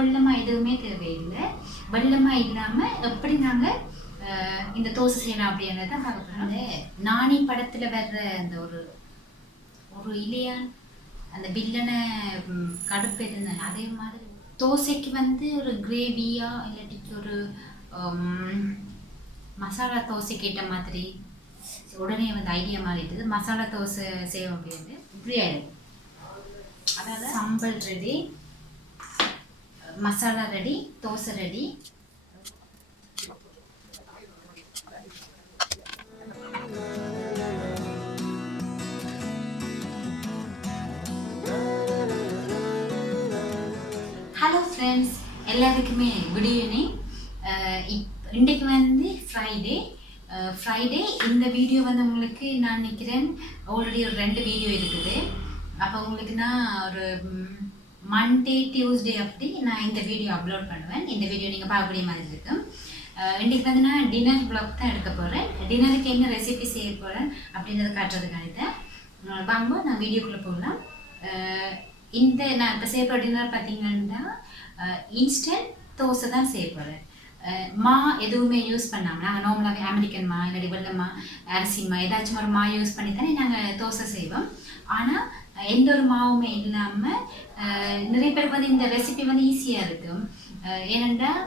வெள்ளமாக எதுவுமே தேவையில்லை. வெள்ளமாக இல்லாமல் எப்படி நாங்கள் இந்த தோசை செய்யலாம் அப்படின்றத பார்க்க போகிறோம். அந்த நானி படத்தில் வர்ற அந்த ஒரு இலையான் அந்த வில்லனை கடுப்பு இருந்தாங்க, அதே மாதிரி தோசைக்கு வந்து ஒரு கிரேவியா இல்லாட்டிக்கு ஒரு மசாலா தோசை கேட்ட மாதிரி உடனே வந்து ஐடியா மாறிடுது. மசாலா தோசை செய்வோம் அப்படின்னு இப்படி ஆயிடும். அதாவது sambal ready, masala ready, dosa ready. Hello friends, எல்லாருக்குமே குட் ஈவினிங். இன்றைக்கு வந்து ஃப்ரைடே. இந்த வீடியோ வந்து உங்களுக்கு நான் நினைக்கிறேன் ஆல்ரெடி ஒரு 2 வீடியோ இருக்குது. அப்போ உங்களுக்கு நான் ஒரு மண்டே டியூஸ்டே அப்படி நான் இந்த வீடியோ அப்லோட் பண்ணுவேன். இந்த வீடியோ நீங்கள் பார்க்கக்கூடிய மாதிரி இருக்கும். இன்றைக்கி வந்து நான் டின்னர் வ்ளாக் தான் எடுக்க போகிறேன். டின்னருக்கு என்ன ரெசிபி செய்ய போகிறேன் அப்படின்றத காட்டுறதுக்காக தான். வாங்க நான் வீடியோக்குள்ளே போகலாம். இந்த நான் இப்போ செய்ய போகிற டின்னர் பார்த்தீங்கன்னா இன்ஸ்டன்ட் தோசை தான் செய்ய போகிறேன். மா எதுவுமே யூஸ் பண்ணாமல், நாங்கள் நார்மலாகவே அமெரிக்கன் மா இல்லாட்டி வெள்ளமா அரிசி மா ஏதாச்சும் ஒரு மா யூஸ் பண்ணி தானே நாங்கள் தோசை செய்வோம். ஆனால் எந்த ஒரு மாவுமே இல்லாமல் நிறைய பேருக்கு வந்து இந்த ரெசிபி வந்து ஈஸியாக இருக்கும். ஏனென்றால்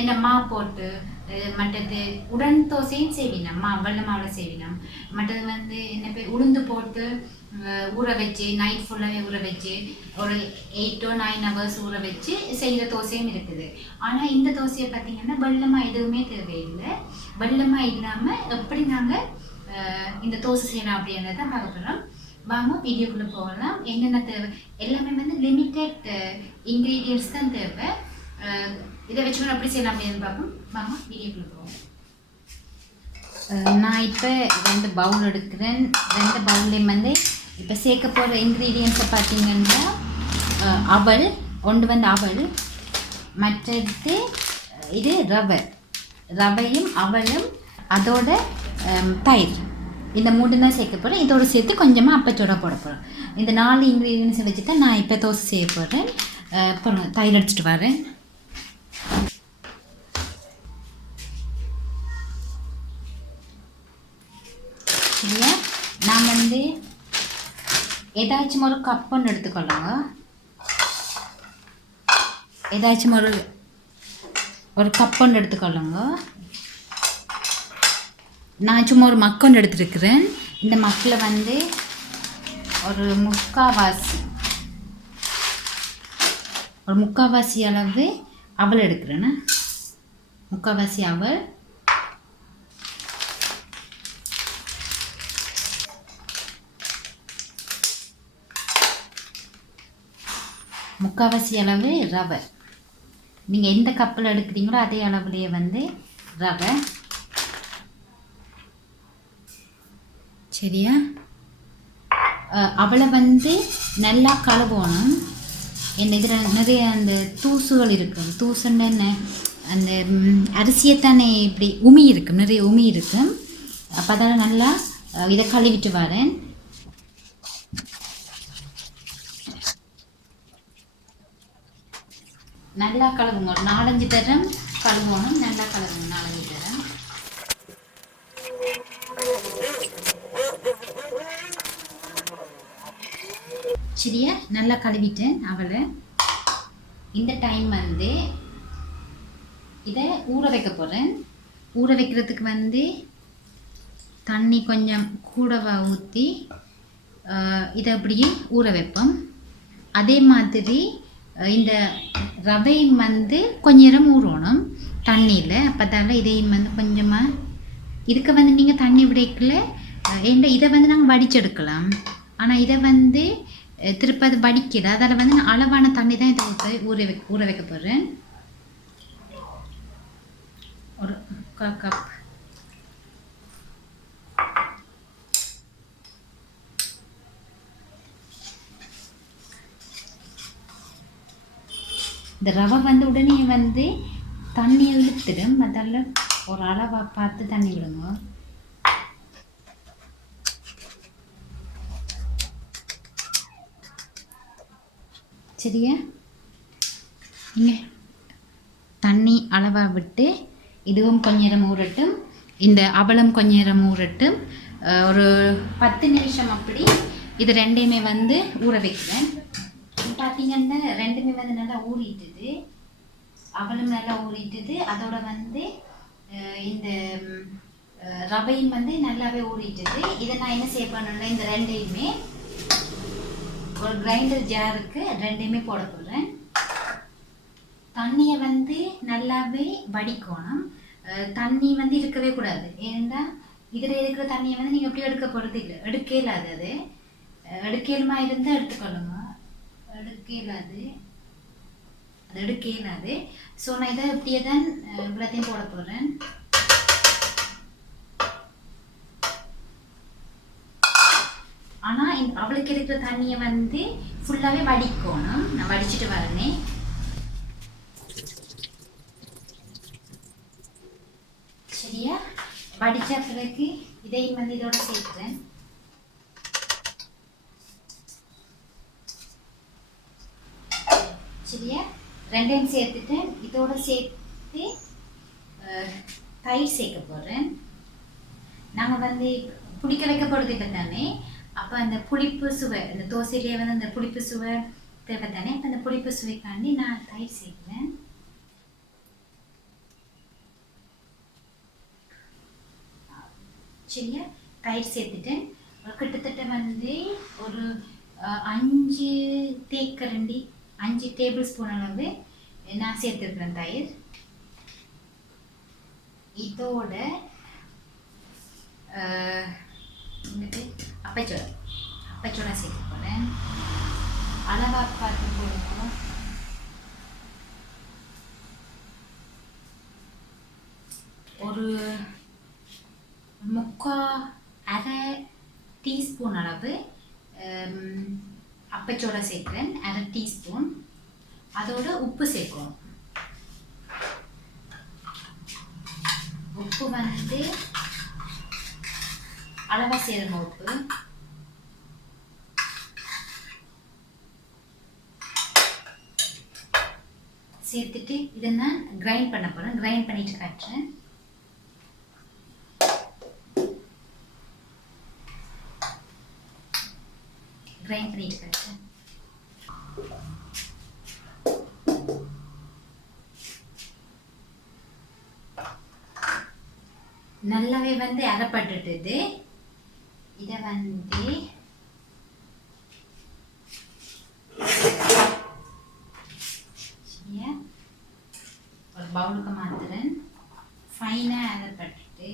என்ன மா போட்டு மற்றது உடன் தோசையும் செய்வினோம், வெள்ளை மாவில் செய்வினோம். மற்றது வந்து என்ன பேர் உளுந்து போட்டு ஊற வச்சு நைட் ஃபுல்லாகவே ஊற வச்சு ஒரு 8 to 9 hours ஊற வச்சு செய்கிற தோசையும் இருக்குது. ஆனால் இந்த தோசையை பார்த்திங்கன்னா வெள்ளமாக எதுவுமே தேவையில்லை. வெள்ளமாக இல்லாமல் எப்படி நாங்கள் இந்த தோசை செய்யலாம் அப்படின்றத தான் பார்க்க போகிறோம். வாங்க வீடியோக்குள்ளே போகலாம். என்னென்ன தேவை எல்லாமே வந்து லிமிட்டட் இன்க்ரீடியன்ட்ஸ் தான் தேவை. இதை வச்சு எப்படி செய்யலாம் அப்படின்னு பார்ப்போம். வாங்க வீடியோக்குள்ளே போவோம். நான் இப்போ 2 பவுல் எடுக்கிறேன். 2 பவுல்லையும் வந்து இப்போ சேர்க்க போகிற இன்க்ரீடியன்ஸை பார்த்தீங்கன்னா அவல் ஒன்று வந்து அவல், மற்றது இது ரவையும் அவலும் அதோட தயிர், இந்த 3 தான் சேர்க்க போகிறேன். இதோடு சேர்த்து கொஞ்சமாக அப்பச்சோட போட போகிறேன். இந்த 4 இன்க்ரீடியன்ஸை வச்சு தான் நான் இப்போ தோசை செய்ய போகிறேன். இப்போ தயிர் அடிச்சுட்டு வரேன். சரியா, நான் வந்து ஏதாச்சும் ஒரு கப் ஒன்று எடுத்துக்கொள்ளுங்க. ஏதாச்சும் ஒரு கப் ஒன்று எடுத்துக்கொள்ளுங்க. நான் சும்மா ஒரு மக்கொண்டு எடுத்துருக்கிறேன். இந்த மக்கில் வந்து ஒரு முக்கால்வாசி அளவு அவல் எடுக்கிறேன்னா, முக்கால்வாசி அவல், முக்கால்வாசி அளவு ரவை. நீங்கள் எந்த கப்பில் எடுக்கிறீங்களோ அதே அளவுலேயே வந்து ரவை. சரியா, அவளை வந்து நல்லா கழுவணும். என்ன இதில் நிறைய அந்த தூசுகள் இருக்கும். தூசுன்னு என்ன, அந்த அரிசியை தானே இப்படி உமி இருக்கும், நிறைய உமி இருக்கும். அப்போ அதெல்லாம் நல்லா இதை கழுவிட்டு வரேன். நல்லா கழுவுங்க, ஒரு 4-5 தரம் கழுவணும். நல்லா கழுவுங்க 4-5 தரம். சரியா, நல்லா கழுவிட்டேன் அவளை. இந்த டைம் வந்து இதை ஊற வைக்க போகிறேன். ஊற வைக்கிறதுக்கு வந்து தண்ணி கொஞ்சம் கூடவா ஊற்றி இதை அப்படியே ஊற வைப்போம். அதே மாதிரி இந்த ரவையும் வந்து கொஞ்ச நேரம் ஊறணும் தண்ணியில். அப்போ தான் இதையும் வந்து கொஞ்சமாக இதுக்கு வந்து நீங்கள் தண்ணி விடைக்கல ஏன்டா இதை வந்து நாங்கள் வடிச்செடுக்கலாம். ஆனால் இதை வந்து திருப்பி அது வடிக்கல. அதில் வந்து நான் அளவான தண்ணி தான் இதை ஊற வைக்க போகிறேன். ஒரு 1/4 கப். இந்த ரவை வந்து உடனே வந்து தண்ணியை இழுத்துடும். அதில் ஒரு அளவாக பார்த்து தண்ணி விடுங்க. சரியா, இங்கே தண்ணி அளவாக விட்டு இதுவும் கொஞ்ச நேரம் ஊறட்டும், இந்த அவலம் கொஞ்ச நேரம் ஊறட்டும். ஒரு 10 நிமிஷம் அப்படி இது ரெண்டையுமே வந்து ஊற வைக்கிறேன். பார்த்தீங்கன்னா ரெண்டுமே வந்து நல்லா ஊறிட்டுது, அவலும் நல்லா ஊறிட்டுது. அதோட வந்து இந்த ரவையும் வந்து நல்லாவே ஊறிட்டுது. இதை நான் என்ன செய்ய பண்ணணுன்னா இந்த ரெண்டையுமே ஒரு கிரைண்டர் ஜாருக்கு ரெண்டையுமே போட போடுறேன். தண்ணியை வந்து நல்லாவே வடிக்கணும். தண்ணி வந்து இருக்கவே கூடாது. ஏன்னா இதில் இருக்கிற தண்ணியை வந்து நீங்கள் எப்படி எடுக்க போகிறது இல்லை, எடுக்க இல்லாது. அது எடுக்கலுமா இருந்தால் எடுத்துக்கொள்ளுங்க, எடுக்க இல்லாது, அது எடுக்க இல்லாது. ஸோ நான் இதை இப்படியே தான் இவ்வளோத்தையும் போட போடுறேன். ஆனால் அவளுக்கு இருக்கிற தண்ணியை வந்து ஃபுல்லாகவே வடிக்கணும். நான் வடிச்சிட்டு வரேனே. சரியா, வடித்த பிறகு இதையும் வந்து இதோட சேர்க்கிறேன். சரியா, ரெண்டையும் சேர்த்துட்டேன். இதோட சேர்த்து தயிர் சேர்க்க போகிறேன். நாங்கள் வந்து புளிக்க வைக்க போகிறது இப்போ தானே, அப்போ அந்த புளிப்பு சுவை, அந்த தோசையிலேயே வந்து அந்த புளிப்பு சுவை தேவை தானே. இப்போ அந்த புளிப்பு சுவைக்காண்டி நான் தயிர் சேர்க்கிறேன். சரியா, தயிர் சேர்த்துட்டேன். கிட்டத்தட்ட வந்து ஒரு 5 தேக்கரண்டி, 5 டேபிள் ஸ்பூன் அளவு நான் சேர்த்துருக்கிறேன் தயிர். இதோட அப்பச்சோடா சேர்க்க போகிறேன். அளவாக பார்த்து போடுவோம். ஒரு 1/2 டீஸ்பூன் அளவு அப்பச்சோடா சேர்க்குறேன், 1/2 டீஸ்பூன். அதோட உப்பு சேர்க்கணும். உப்பு வந்து அளவாக சேருங்க. உப்பு சேர்த்துட்டு இதை நான் கிரைண்ட் பண்ண போகிறேன். கிரைண்ட் பண்ணிட்டு காட்டுறேன். கிரைண்ட் பண்ணிட்டு காட்டுறேன். நல்லாவே வந்து அரைப்பட்டுட்டுது. இதை வந்து ஒரு பவுலுக்கு மாத்துறேன். ஃபைனாக அரைப்பட்டுட்டு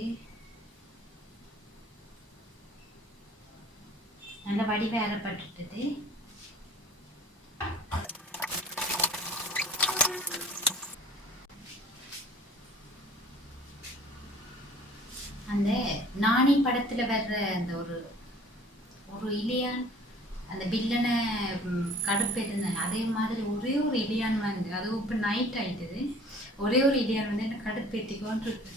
நல்ல வடிவ அரைப்பட்டுட்டுது. அந்த நாணி படத்தில் வர்ற அந்த ஒரு இலியான், அந்த வில்லனை கடுப்பேற்றுன அதே மாதிரி ஒரே ஒரு இலியான் வந்து, அதுவும் இப்போ நைட் ஆகிட்டுது, ஒரே ஒரு இலியான் வந்து என்ன கடுப்பேற்றிக்கோன்ட்ருக்கு,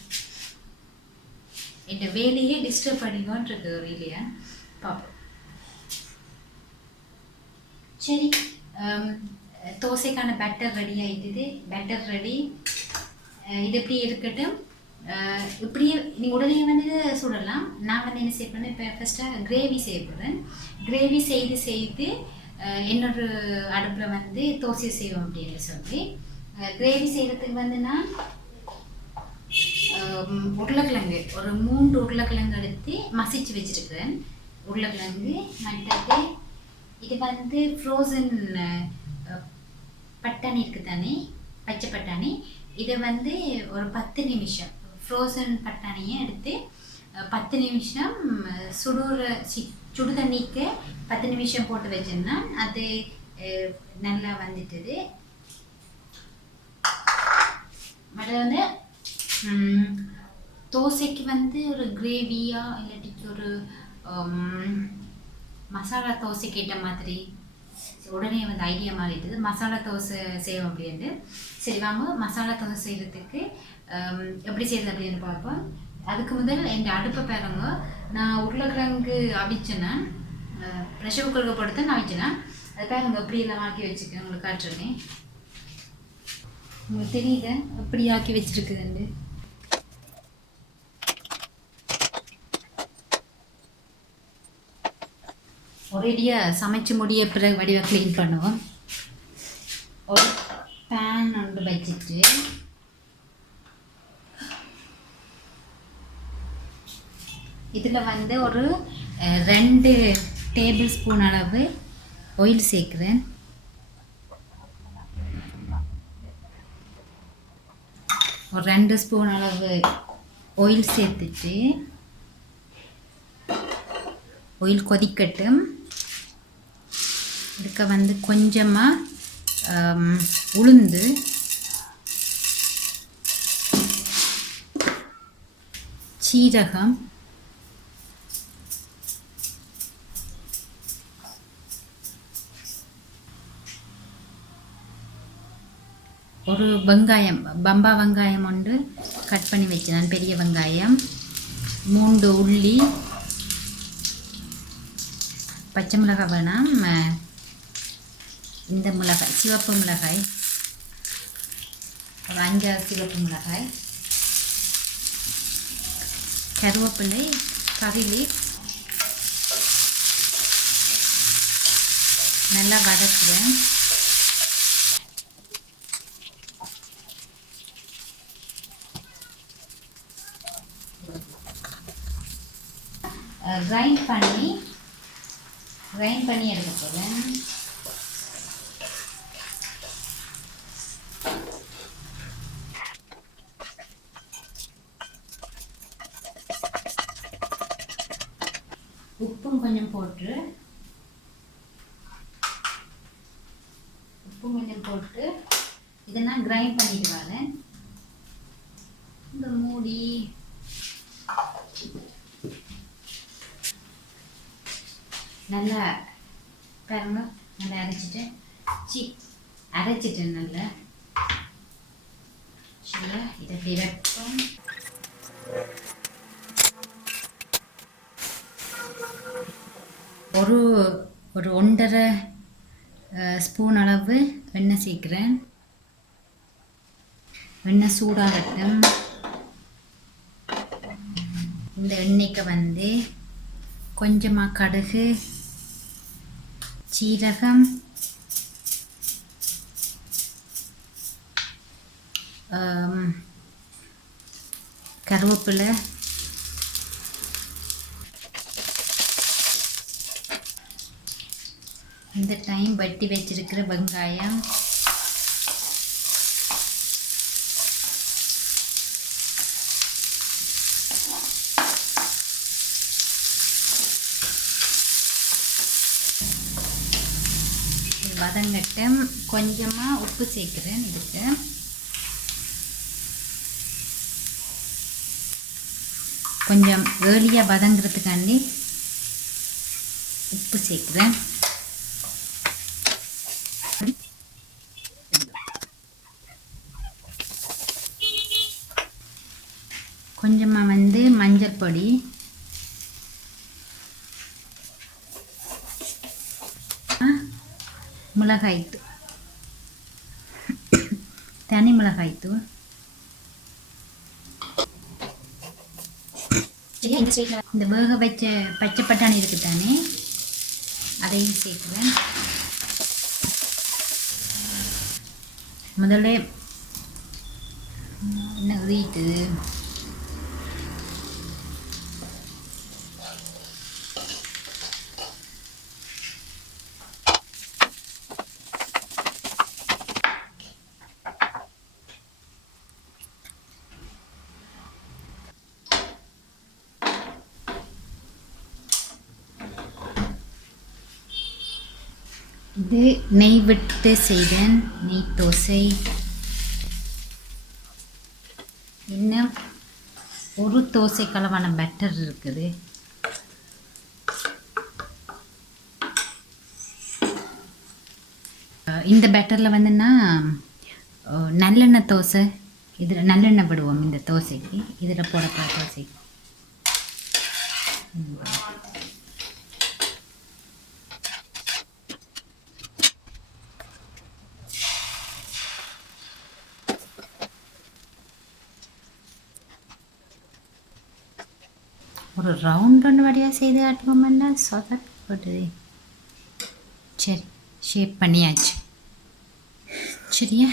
என் வேலையே டிஸ்டர்ப் பண்ணிக்கோன்ட்ருக்கு ஒரு இலியான். பார்ப்போம். சரி, தோசைக்கான பேட்டர் ரெடி ஆகிட்டுது. Batter ready. இது எப்படி இருக்கட்டும். இப்படியே நீங்கள் உடனே வந்து சுடலாம். நான் வந்து என்ன செய்ய போகிறேன், இப்போ ஃபஸ்ட்டாக கிரேவி செய்ய போகிறேன். கிரேவி செய்து இன்னொரு அடுப்பில் வந்து தோசை செய்வோம் அப்படின்னு சொல்லி, கிரேவி செய்கிறதுக்கு வந்து நான் உருளைக்கிழங்கு ஒரு 3 உருளைக்கிழங்கு எடுத்து மசிச்சு வச்சுருக்கிறேன். உருளைக்கிழங்கு மட்டது. இது வந்து ஃப்ரோசன் பட்டாணி இருக்குது தானே, பச்சை பட்டாணி. இதை வந்து ஒரு 10 நிமிஷம் ஃப்ரோசன் பட்டாணியை எடுத்து 10 நிமிஷம் சுடு தண்ணிக்கு 10 நிமிஷம் போட்டு வச்சோம்னா அது நல்லா வந்துட்டுது. அது வந்து தோசைக்கு வந்து ஒரு கிரேவியா இல்லாட்டிக்கு ஒரு மசாலா தோசை கேட்ட மாதிரி உடனே வந்து ஐடியா மாறிட்டுது. மசாலா தோசை செய்வோம் அப்படின்ட்டு. சரி வாங்க மசாலா தோசை செய்கிறதுக்கு எப்படி செய்யுது அப்படின்னு பார்ப்போம். அதுக்கு முதல் என் அடுப்பை பாருங்க. நான் உருளைக்கிழங்கு அவிச்சேன்னா ப்ரெஷர் குக்கருக்கு போட்டு நான் அவிச்சேன்னா அது பாருங்க எப்படி எல்லாம் ஆக்கி வச்சுக்கேன், உங்களுக்கு காட்டுறேனே. உங்களுக்கு தெரியுதா அப்படி ஆக்கி வச்சிருக்குதுண்டு. ஒரேடியாக சமைச்சு முடிய பிறகு வடிவாக க்ளீன் பண்ணுவோம். ஒரு பேன் ஒன்று வச்சுட்டு இதில் வந்து ஒரு 2 டேபிள் ஸ்பூன் அளவு ஆயில் சேர்க்குறேன். ஒரு 2 ஸ்பூன் அளவு ஆயில் சேர்த்துட்டு ஆயில் கொதிக்கட்டும். இதுக்கு வந்து கொஞ்சமாக உளுந்து, சீரகம், ஒரு வெங்காயம், பம்பா வெங்காயம் ஒன்று கட் பண்ணி வச்சேன், பெரிய வெங்காயம், 3 உள்ளி, பச்சை மிளகாய் வேணாம், இந்த மிளகாய் சிவப்பு மிளகாய் ஒரு 5 சிவப்பு மிளகாய், கருவேப்பிலை, கறி லீஃப் நல்லா வதக்குவேன். கிரைண்ட் பண்ணி எடுக்க போகிறேன். உப்பும் கொஞ்சம் போட்டு இதை நான் கிரைண்ட் பண்ணிட்டு வரேன். இந்த மூடி நல்லா பாருங்க, நல்லா அரைச்சிட்டேன் நல்லா. சரி, இதை இப்படி வைப்போம். ஒரு 1.5 ஸ்பூன் அளவு எண்ணெய் சேர்க்குறேன். எண்ணெய் சூடாகட்டும். இந்த எண்ணெய்க்கு வந்து கொஞ்சமாக கடுகு, சீரகம், கருவேப்பிலை, இந்த டைம் வட்டி வச்சிருக்கிற வெங்காயம், வதங்கட்டும். கொஞ்சமாக உப்பு சேர்க்குறேன். இதுக்கு கொஞ்சம் ஏர்லியாக வதங்கிறதுக்காண்டி உப்பு சேர்க்குறேன். கொஞ்சமாக வந்து மஞ்சள் பொடி, மிளகாய்த்தூள், தனி மிளகாய்த்தூள், இந்த வேக வச்ச பச்சை பட்டாணி இருக்கு தானே, அதையும் சேர்க்குறேன். முதல்ல என்ன உரிட்டு இது நெய் விட்டு செய்தேன், நெய் தோசை. இன்னும் ஒரு தோசை கலவான பேட்டர் இருக்குது. இந்த பேட்டரில் வந்துன்னா நல்லெண்ணெய் தோசை, இதில் நல்லெண்ணெய் விடுவோம் இந்த தோசைக்கு, இதில் போடப்போகிற தோசைக்கு. ஒரு ரவுண்ட் ஒன்று வழியாக செய்து காட்டுவோம்னா சொதப்படுது. சரி, ஷேப் பண்ணியாச்சு. சரியா,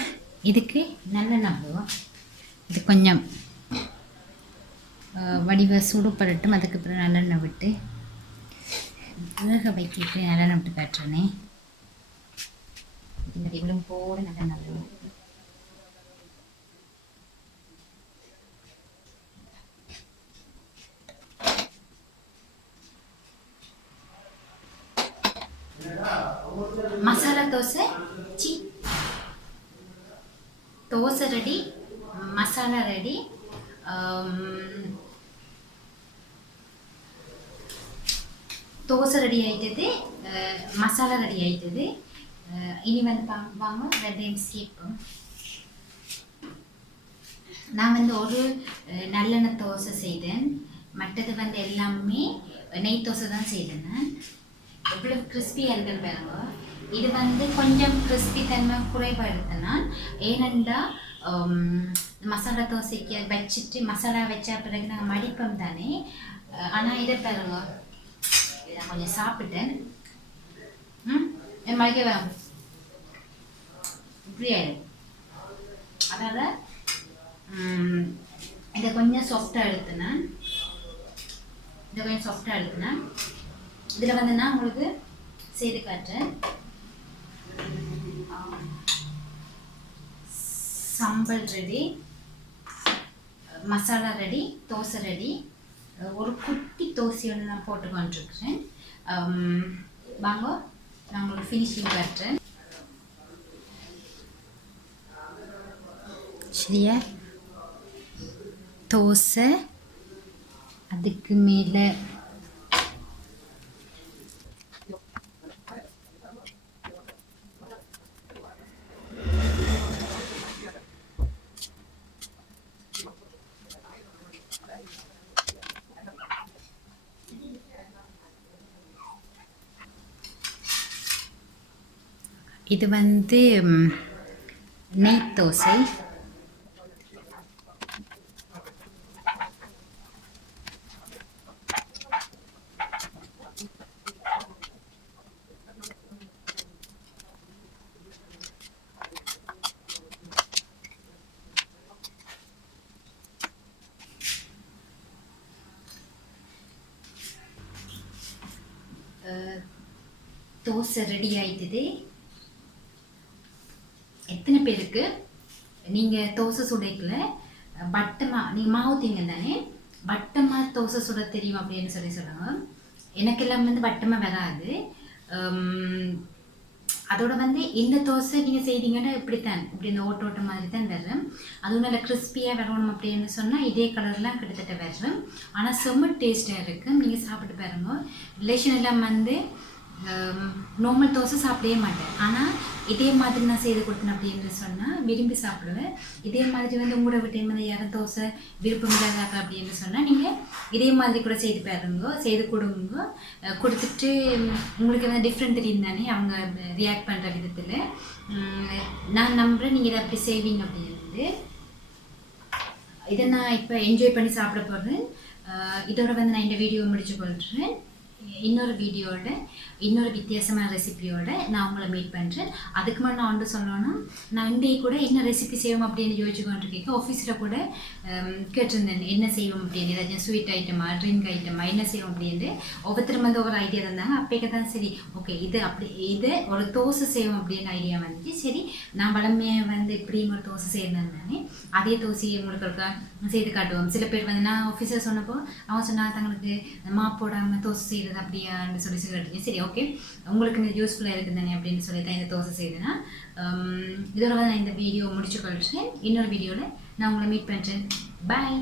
இதுக்கு நல்லெண்ணெய் விடுவோம். இது கொஞ்சம் வடிவ சூடுபடட்டும். அதுக்கப்புறம் நல்லெண்ணெய் விட்டு வேக வைக்கிட்டு நல்லெண்ணெய் விட்டு காட்டுறேனே. இந்த இவ்வளவு போட நல்லெண்ணெய் masala dosa dosa ready, masala ready. Dosa ready ஆயிட்டது, மசாலா ரெடி ஆயிட்டது. இனி வந்து வாங்க ரெண்டையும் சேர்ப்போம். நான் வந்து ஒரு நல்லெண்ணெய் தோசை செய்தேன். மற்றது வந்து எல்லாமே நெய் தோசை தான் செய்தேன். நான் எவ்வளோ கிறிஸ்பியாக இருக்குன்னு பாருங்க. இது வந்து கொஞ்சம் கிறிஸ்பி தன்மை குறைவாக எடுத்தேன். ஏனெண்டா மசாலா தோசைக்கு வச்சுட்டு மசாலா வச்சா பிறகு நாங்கள் மடிப்போம் தானே. ஆனால் இதை பாருங்க, இதை கொஞ்சம் சாப்பிட்டேன். மடிக்க வேணும் இப்படி ஆயிடும். அதனால் இதை கொஞ்சம் சாஃப்டாக எடுத்தேன். இதில் வந்து நான் உங்களுக்கு செய்து காட்டுறேன். Sambal ready, masala ready, dosa ready. ஒரு குட்டி தோசையோடு நான் போட்டு கொண்டிருக்கிறேன். வாங்க நான் உங்களுக்கு ஃபினிஷிங் காட்டுறேன். சரியா, தோசை, அதுக்கு மேலே இது வந்து நெய் தோசை. தோசை ரெடி ஆயிட்டது. எத்தனை பேருக்கு நீங்கள் தோசை சுடைக்கல வட்டமாக நீங்கள் மாவுத்தீங்க தானே, வட்டமாக தோசை சுட தெரியும் அப்படின்னு சொல்லுவாங்க. எனக்கெல்லாம் வந்து வட்டமாக வராது. அதோட வந்து இந்த தோசை நீங்கள் செய்தீங்கன்னா இப்படித்தான், இப்படி இந்த ஓட்ட மாதிரி தான் வரும். அதுவும் நல்லா கிறிஸ்பியாக வரணும் அப்படின்னு சொன்னால் இதே கலர்லாம் கிட்டத்தட்ட வரும். ஆனால் செம்ம டேஸ்ட்டாக இருக்கும். நீங்கள் சாப்பிட்டு பாருங்க. ரிலேஷன் எல்லாம் வந்து நார்மல் தோசை சாப்பிடவே மாட்டேன். ஆனால் இதே மாதிரி நான் செய்து கொடுத்தேன் அப்படின்னு சொன்னால் விரும்பி சாப்பிடுவேன். இதே மாதிரி வந்து உங்களோட வீட்டை மாதிரி யாரும் தோசை விருப்பம் இல்லாத அப்படின்னு சொன்னால் நீங்கள் இதே மாதிரி கூட செய்து பாருங்க, செய்து கொடுங்க. கொடுத்துட்டு உங்களுக்கு வந்து டிஃப்ரெண்ட் தெரியும் தானே அவங்க ரியாக்ட் பண்ணுற விதத்தில். நான் நம்புகிறேன் நீங்கள் இதை அப்படி செய்வீங்க அப்படின்னு. இதை நான் இப்போ என்ஜாய் பண்ணி சாப்பிட போகிறேன். இதோட வந்து நான் இந்த வீடியோ முடிச்சு கொள்கிறேன். இன்னொரு வீடியோட இன்னொரு வித்தியாசமான ரெசிபியோட நான் உங்களை மீட் பண்ணுறேன். அதுக்கு முன்னாடி நான் வந்து சொல்லணும், நான் இன்றைய கூட என்ன ரெசிபி செய்வோம் அப்படின்னு யோசிச்சு கொண்டிருக்கேன். ஆஃபீஸில் கூட கேட்டிருந்தேன் என்ன செய்வோம் அப்படின்னு, ஏதாச்சும் ஸ்வீட் ஐட்டமா ட்ரிங்க் ஐட்டமா என்ன செய்வோம் அப்படின்ட்டு. ஒவ்வொருத்தரும் வந்து ஒவ்வொரு ஐடியா தந்தாங்க. அப்போக்கே தான் சரி ஓகே இது ஒரு தோசை செய்வோம் அப்படின்னு ஐடியா வந்துச்சு. சரி நான் வளமையாக வந்து இப்படியும் ஒரு தோசை செய்யணும் தானே, அதே தோசையை உங்களுக்கு இருக்கா செய்து காட்டுவோம். சில பேர் வந்து நான் ஆஃபீஸில் சொன்னப்போ அவங்க சொன்னால் தங்களுக்கு போடாமல் தோசை செய்கிறது அப்படியான்னு சொல்லி கேட்டீங்க. சரி ஓகே உங்களுக்கு இந்த யூஸ்ஃபுல்லாக இருக்குது தானே அப்படின்னு சொல்லி தான் இந்த தோசை செய்தேன்னா. இதோட வந்து நான் இந்த வீடியோ முடிச்சு கொள்கிறேன். இன்னொரு வீடியோவில் நான் உங்களை மீட் பண்ணுறேன். பாய்.